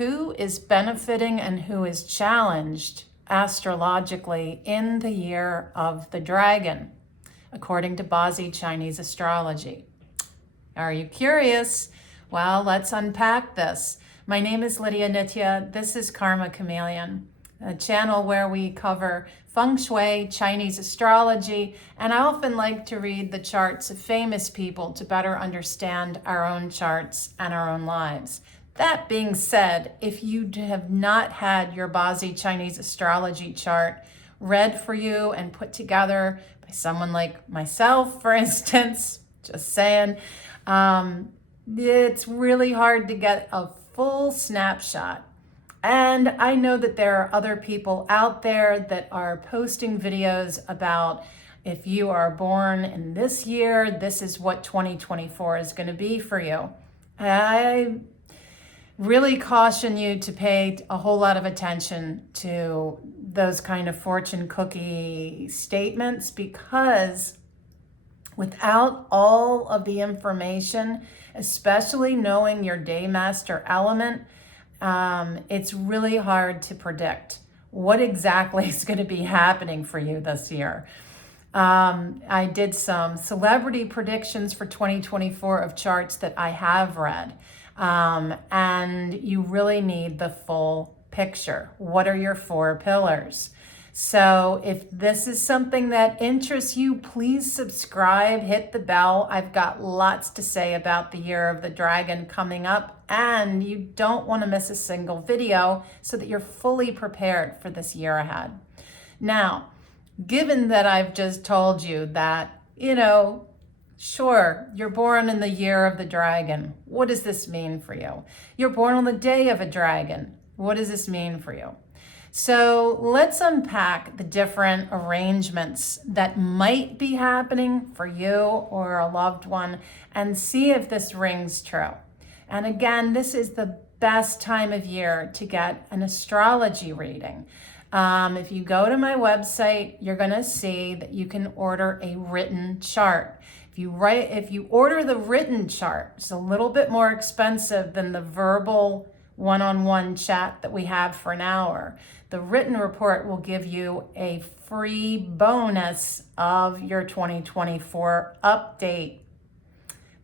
who is benefiting and who is challenged astrologically in the year of the dragon, according to Bazi Chinese astrology. Are you curious? Well, let's unpack this. My name is Lydia Nitya. This is Karma Chameleon, a channel where we cover feng shui, Chinese astrology, and I often like to read the charts of famous people to better understand our own charts and our own lives. That being said, if you have not had your Bazi Chinese astrology chart read for you and put together by someone like myself, for instance, just saying, it's really hard to get a full snapshot. And I know that there are other people out there that are posting videos about if you are born in this year, this is what 2024 is going to be for you. I really caution you to pay a whole lot of attention to those kind of fortune cookie statements, because without all of the information, especially knowing your day master element, it's really hard to predict what exactly is going to be happening for you this year. I did some celebrity predictions for 2024 of charts that I have read. And you really need the full picture. What are your 4 pillars? So if this is something that interests you, please subscribe, hit the bell. I've got lots to say about the year of the dragon coming up, and you don't want to miss a single video so that you're fully prepared for this year ahead. Now, given that I've just told you that, sure, you're born in the year of the dragon. What does this mean for you? You're born on the day of a dragon. What does this mean for you? So let's unpack the different arrangements that might be happening for you or a loved one and see if this rings true. And again, this is the best time of year to get an astrology reading. If you go to my website, you're going to see that you can order a written chart. If you order the written chart, it's a little bit more expensive than the verbal one-on-one chat that we have for an hour. The written report will give you a free bonus of your 2024 update.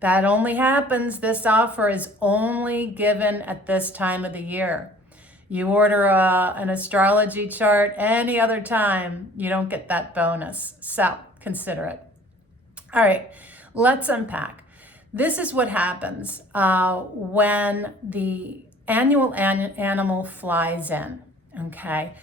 That only happens, this offer is only given at this time of the year. You order an astrology chart any other time, you don't get that bonus. So consider it. All right, let's unpack. This is what happens when the annual animal flies in, okay?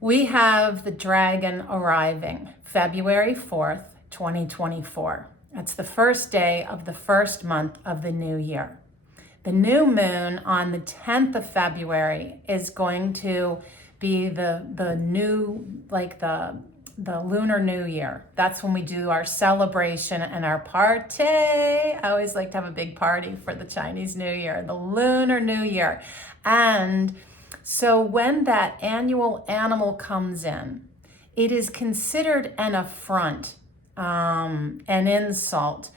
We have the dragon arriving February 4th, 2024. That's the first day of the first month of the new year. The new moon on the 10th of February is going to be the Lunar New Year. That's when we do our celebration and our party. I always like to have a big party for the Chinese New Year, the Lunar New Year. And so when that annual animal comes in, it is considered an affront, an insult,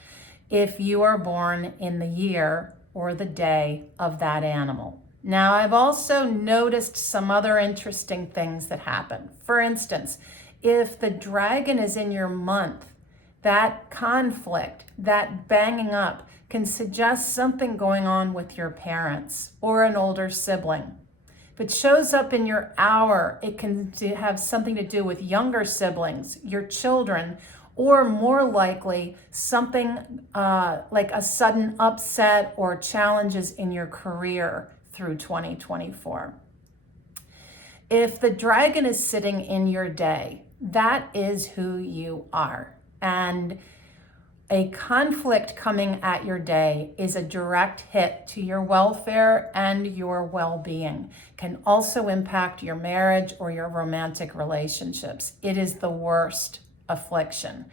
if you are born in the year or the day of that animal. Now, I've also noticed some other interesting things that happen. For instance, if the dragon is in your month, that conflict, that banging up, can suggest something going on with your parents or an older sibling. If it shows up in your hour, it can have something to do with younger siblings, your children, or more likely something like a sudden upset or challenges in your career through 2024. If the dragon is sitting in your day, that is who you are. And a conflict coming at your day is a direct hit to your welfare and your well-being. Can also impact your marriage or your romantic relationships. It is the worst affliction.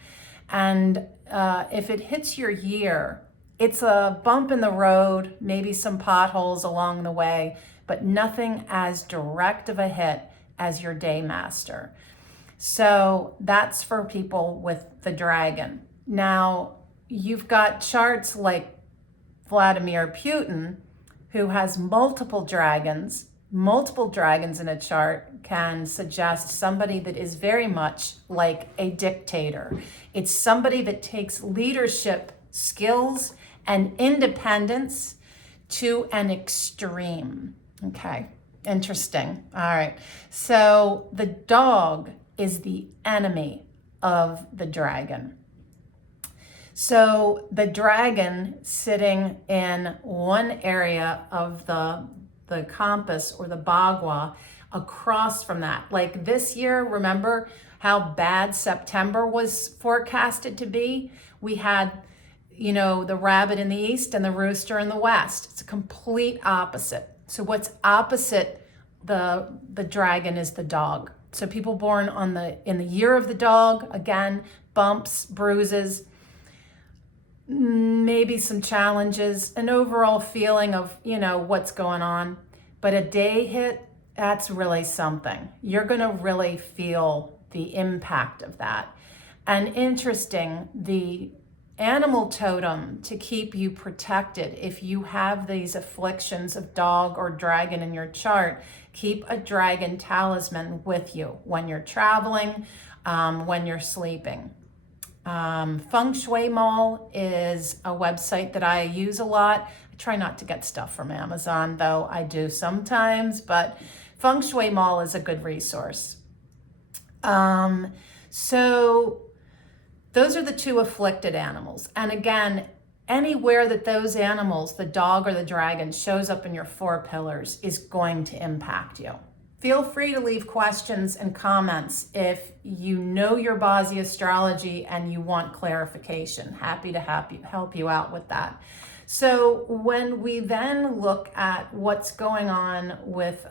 And if it hits your year, it's a bump in the road, maybe some potholes along the way, but nothing as direct of a hit as your day master. So that's for people with the dragon. Now, you've got charts like Vladimir Putin, who has multiple dragons in a chart can suggest somebody that is very much like a dictator. It's somebody that takes leadership skills and independence to an extreme. Okay, interesting. All right, so the dog is the enemy of the dragon. So the dragon sitting in one area of the compass or the bagua across from that. Like this year, remember how bad September was forecasted to be? We had, the rabbit in the east and the rooster in the west. It's a complete opposite. So what's opposite the dragon is the dog. So people born in the year of the dog, again, bumps, bruises, maybe some challenges, an overall feeling of, what's going on. But a day hit, that's really something. You're going to really feel the impact of that. And interesting, the animal totem to keep you protected if you have these afflictions of dog or dragon in your chart, keep a dragon talisman with you when you're traveling, when you're sleeping. Feng Shui Mall is a website that I use a lot. I try not to get stuff from Amazon, though I do sometimes, but Feng Shui Mall is a good resource. So those are the two afflicted animals. And again, anywhere that those animals, the dog or the dragon, shows up in your 4 pillars is going to impact you. Feel free to leave questions and comments if you know your Bazi astrology and you want clarification. Happy to help you out with that. So when we then look at what's going on with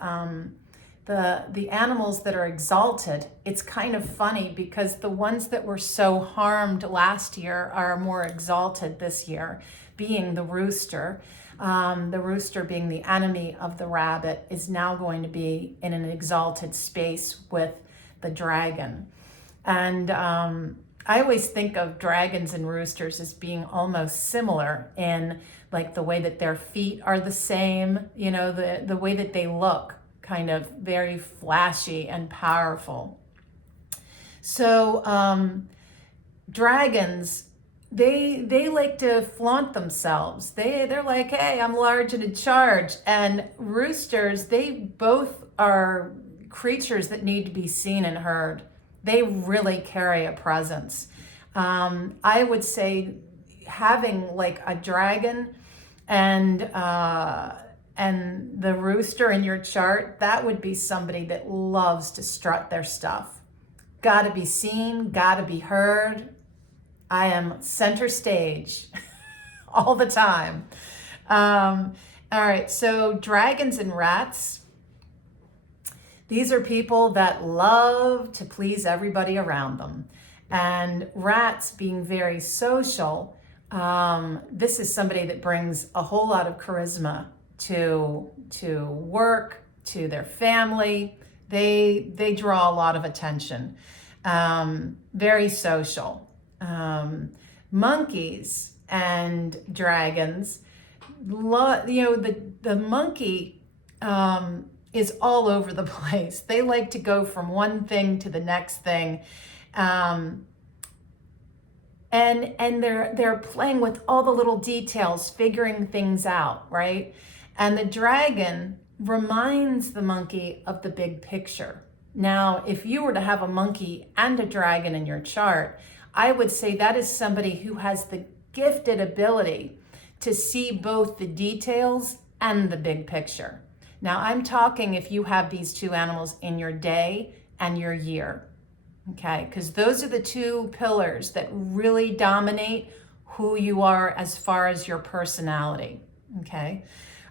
the animals that are exalted, it's kind of funny because the ones that were so harmed last year are more exalted this year, being the rooster. The rooster being the enemy of the rabbit is now going to be in an exalted space with the dragon. And I always think of dragons and roosters as being almost similar in like the way that their feet are the same, the way that they look, kind of very flashy and powerful. So dragons, they like to flaunt themselves. They're like, hey, I'm large and in charge. And roosters, they both are creatures that need to be seen and heard. They really carry a presence. I would say having like a dragon and the rooster in your chart, that would be somebody that loves to strut their stuff. Got to be seen, got to be heard. I am center stage all the time. All right, so dragons and rats. These are people that love to please everybody around them. And rats being very social, this is somebody that brings a whole lot of charisma to work, to their family. They draw a lot of attention. Very social. Monkeys and dragons, the monkey is all over the place. They like to go from one thing to the next thing. And they're playing with all the little details, figuring things out, right? And the dragon reminds the monkey of the big picture. Now, if you were to have a monkey and a dragon in your chart, I would say that is somebody who has the gifted ability to see both the details and the big picture. Now, I'm talking if you have these two animals in your day and your year, okay? Because those are the two pillars that really dominate who you are as far as your personality, okay?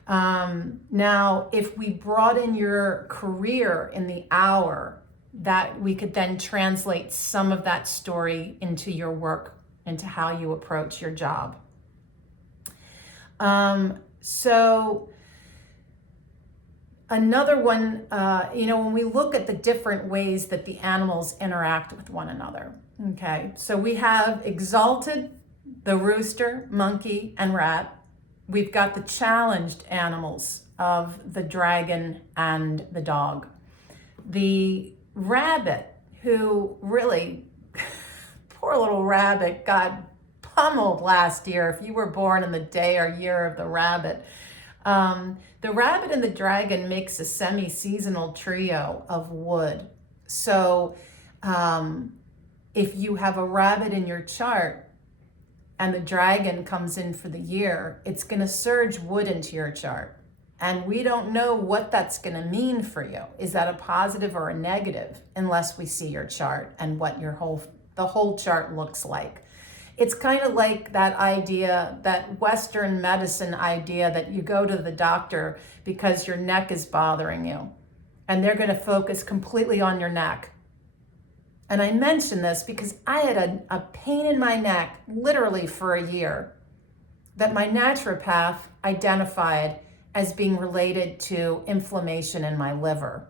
Now, if we brought in your career in the hour, that we could then translate some of that story into your work, into how you approach your job. So another one, when we look at the different ways that the animals interact with one another, okay? So we have exalted, the rooster, monkey, and rat. we've got the challenged animals of the dragon and the dog. The rabbit, who really, poor little rabbit, got pummeled last year. If you were born in the day or year of the rabbit, the rabbit and the dragon makes a semi-seasonal trio of wood. So if you have a rabbit in your chart and the dragon comes in for the year, it's going to surge wood into your chart. And we don't know what that's going to mean for you. Is that a positive or a negative? Unless we see your chart and what the whole chart looks like. It's kind of like that idea, that Western medicine idea, that you go to the doctor because your neck is bothering you and they're going to focus completely on your neck. And I mention this because I had a pain in my neck literally for a year that my naturopath identified as being related to inflammation in my liver.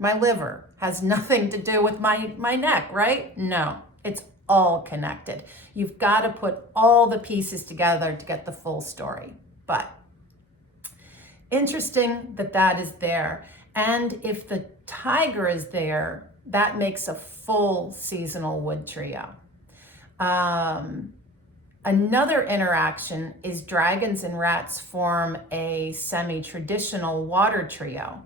My liver has nothing to do with my neck, right? No, it's all connected. You've got to put all the pieces together to get the full story. But interesting that is there. And if the tiger is there, that makes a full seasonal wood trio. Another interaction is dragons and rats form a semi-traditional water trio.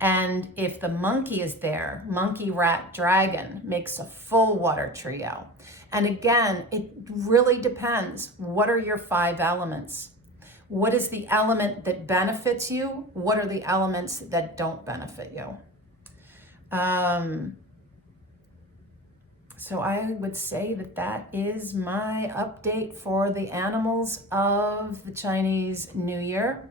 And if the monkey is there, monkey, rat, dragon makes a full water trio. And again, it really depends. What are your 5 elements? What is the element that benefits you? What are the elements that don't benefit you? So I would say that is my update for the animals of the Chinese New Year,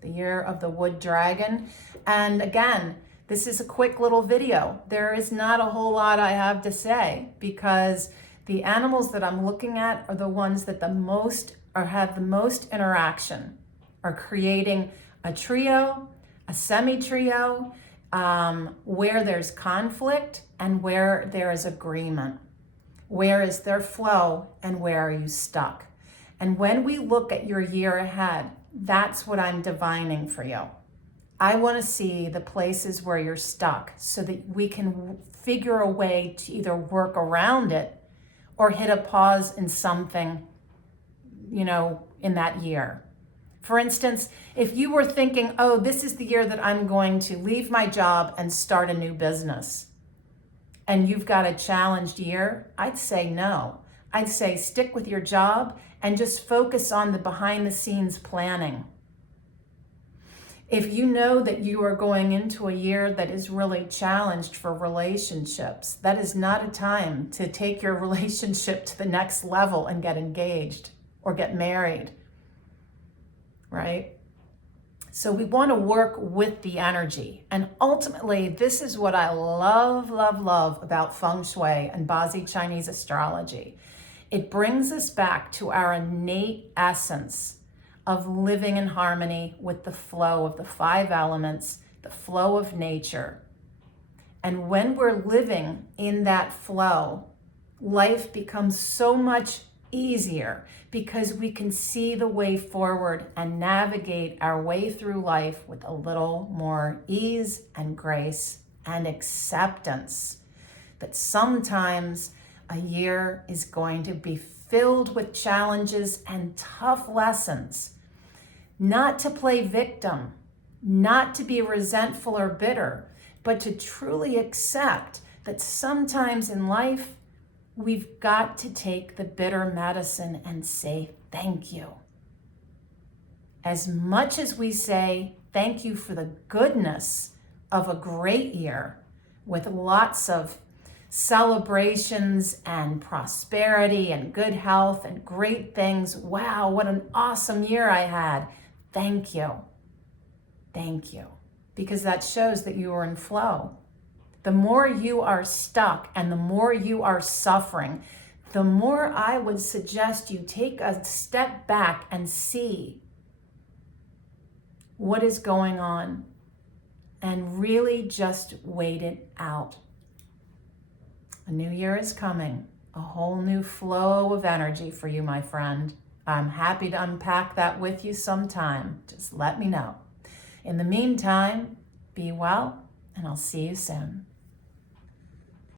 the year of the wood dragon. And again, this is a quick little video. There is not a whole lot I have to say because the animals that I'm looking at are the ones that have the most interaction, are creating a trio, a semi-trio, where there's conflict and where there is agreement. Where is there flow and where are you stuck? And when we look at your year ahead, that's what I'm divining for you. I want to see the places where you're stuck so that we can figure a way to either work around it or hit a pause in something, in that year. For instance, if you were thinking, oh, this is the year that I'm going to leave my job and start a new business, and you've got a challenged year, I'd say no. I'd say stick with your job and just focus on the behind the scenes planning. If you know that you are going into a year that is really challenged for relationships, that is not a time to take your relationship to the next level and get engaged or get married, right? So we want to work with the energy. And ultimately, this is what I love, love, love about Feng Shui and Bazi Chinese astrology. It brings us back to our innate essence of living in harmony with the flow of the 5 elements, the flow of nature. And when we're living in that flow, life becomes so much easier because we can see the way forward and navigate our way through life with a little more ease and grace and acceptance that sometimes a year is going to be filled with challenges and tough lessons. Not to play victim, not to be resentful or bitter, but to truly accept that sometimes in life, we've got to take the bitter medicine and say thank you. As much as we say thank you for the goodness of a great year with lots of celebrations and prosperity and good health and great things. Wow, what an awesome year I had. Thank you. Thank you. Because that shows that you are in flow. The more you are stuck and the more you are suffering, the more I would suggest you take a step back and see what is going on and really just wait it out. A new year is coming, a whole new flow of energy for you, my friend. I'm happy to unpack that with you sometime. Just let me know. In the meantime, be well, and I'll see you soon.